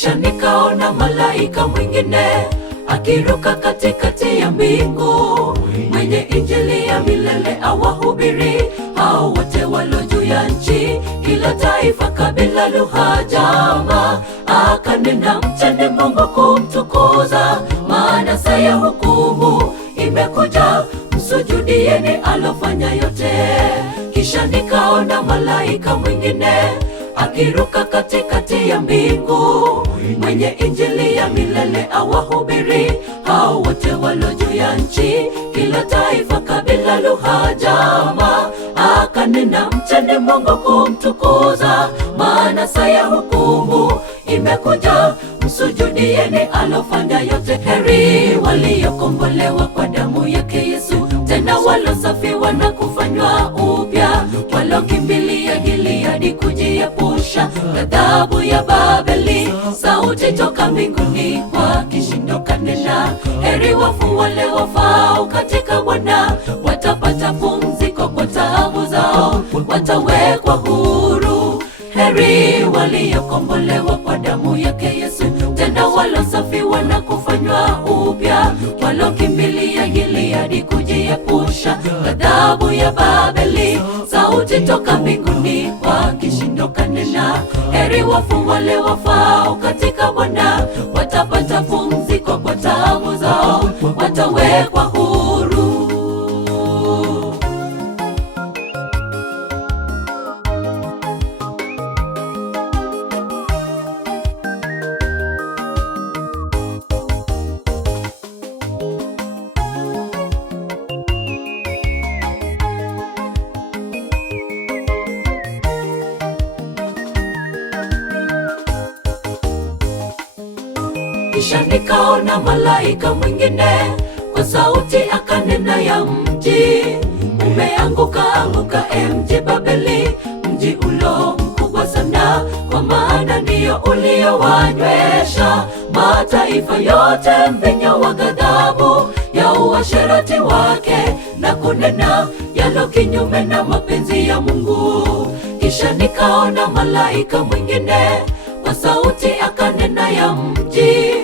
Kisha nikaona malaika mwingine akiruka katikati ya mbingu, mwenye injili ya milele awahubiri hao wote walio juu ya nchi, kila taifa, kabila, lugha, jamaa. Akanena, mcheni Mungu kumtukuza, maana saa ya hukumu imekuja, msujudieni alofanya yote. Kisha nikaona malaika mwingine akiruka katikati ya mbingu, mwenye injili ya milele awahubiri hao wote walio juu ya nchi, kila taifa, kabila, lugha, jamaa. Akanena, mcheni Mungu kumtukuza, maana saa ya hukumu imekuja, msujudieni alofanya yote. Heri waliokombolewa kwa damu yake Yesu, tena walosafiwa na kufanywa upya, walokimbilia Gileadi kujiepusha ghadhabu ya Babeli. Sauti toka mbinguni kwa kishindo kanena, heri wafu wale wafao katika Bwana, watapata pumziko kwa taabu zao, watawekwa huru. Heri waliokombolewa kwa damu yake Yesu, tena walosafiwa na kufanywa upya, walokimbilia Gileadi kujiepusha ghadhabu ya Babeli. Sauti toka mbinguni kwa kishindo kanena, heri wafu wale wafao katika Bwana, watapata pumziko kwa taabu zao, watawekwa huru. Kisha nikaona malaika mwingine kwa sauti akanena, ya mji umeanguka, anguka mji Babeli, mji ulo mkubwa sana, kwa maana ndio uliowanywesha mataifa yote mvinyo wa ghadhabu ya uasherati wake, na kunena yalo kinyume na mapenzi ya Mungu. Kisha nikaona malaika mwingine kwa sauti akanena, ya mji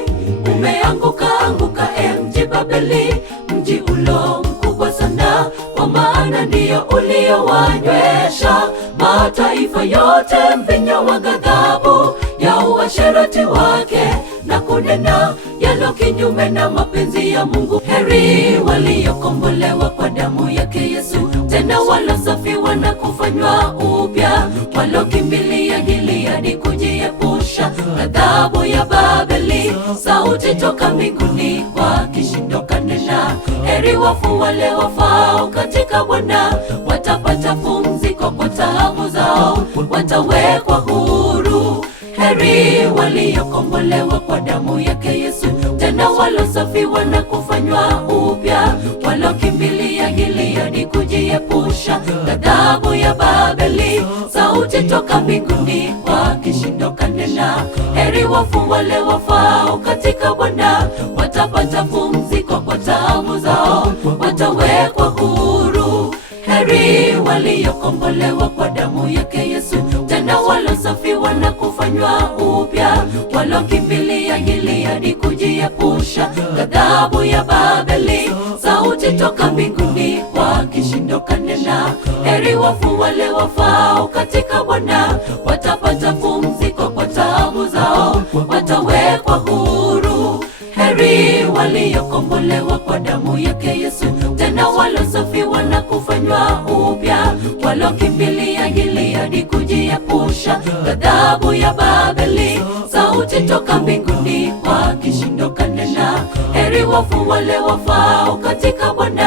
umeanguka, anguka mji Babeli, mji ulo mkubwa sana, kwa maana ndio uliowanywesha mataifa yote mvinyo wa ghadhabu ya uasherati wake, na kunena yalo kinyume na mapenzi ya Mungu. Heri waliokombolewa kwa damu yake Yesu, tena walosafiwa na kufanywa upya, walokimbilia Gileadi kujiepusha ghadhabu ya Babeli. Sauti toka mbinguni kwa kishindo kanena, heri wafu wale wafao katika Bwana, watapata pumziko kwa taabu zao, watawekwa huru. Heri waliokombolewa kwa damu yake Yesu, tena walosafiwa na kufanywa upya, walokimbilia Gileadi kujiepusha ghadhabu ya Babeli. Sauti toka mbinguni kwa kishindo kanena, heri wafu wale wafao katika Bwana, watapata pumziko kwa taabu zao, watawekwa huru. Heri waliokombolewa kwa damu yake Yesu, tena walosafiwa na kufanywa upya, walokimbilia Gileadi kujiepusha ghadhabu ya Babeli. Sauti toka mbinguni kwa kishindo kanena, heri wafu wale wafao katika Bwana, watapata pumziko kwa taabu zao, watawekwa huru. Heri waliokombolewa kwa damu yake Yesu, tena walosafiwa na kufanywa upya, walokimbilia Gileadi kujiepusha ghadhabu ya Babeli. Sauti toka mbinguni kwa kishindo kanena, heri wafu wale wafao katika Bwana,